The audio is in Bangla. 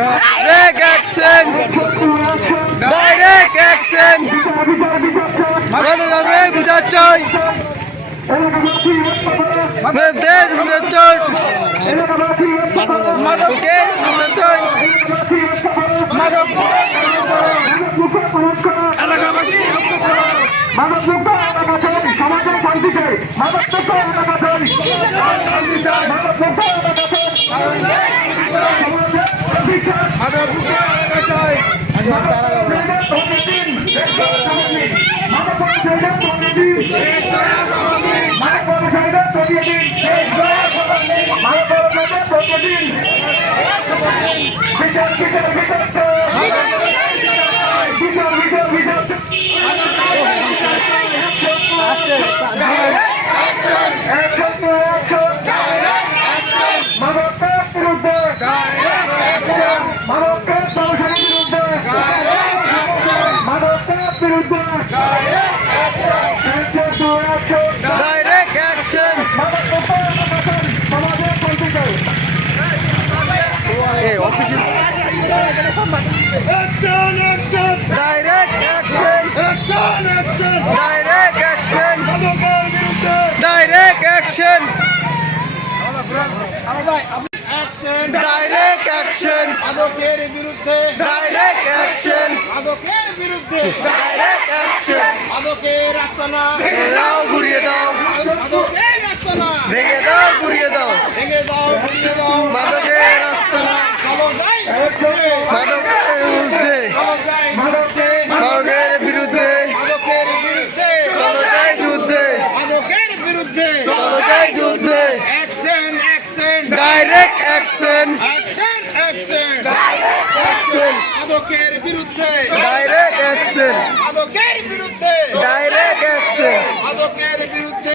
Direct action! Direct action! আমাদের গ্রামে বিচার চাই! আমাদের বিচার চাই! ওকে বিচার চাই! Direct action! Hey, official. Action! Action! Direct action! Action! Action! Direct action! মাদকের বিরুদ্ধে Direct action! Action! Direct action! মাদকের বিরুদ্ধে Direct action! মাদকের বিরুদ্ধে Direct action! মাদকের আস্তানা ভেঙে দাও, ঘুরিয়ে দাও, মাদকের আস্তানা ভেঙে দাও, ঘুরিয়ে দাও, ভেঙে দাও ঘুরিয়ে দাও মাদকের আস্তানা, চলো যাই বিরুদ্ধে মাদকের বিরুদ্ধে, চলো যাই বিরুদ্ধে মাদকের বিরুদ্ধে, মাদকের বিরুদ্ধে চলো যাই যুদ্ধে, মাদকের বিরুদ্ধে চলো যাই যুদ্ধে, action! Action! Direct action, action! Action! Action, মাদকের বিরুদ্ধে ডাইরেক্ট অ্যাকশন,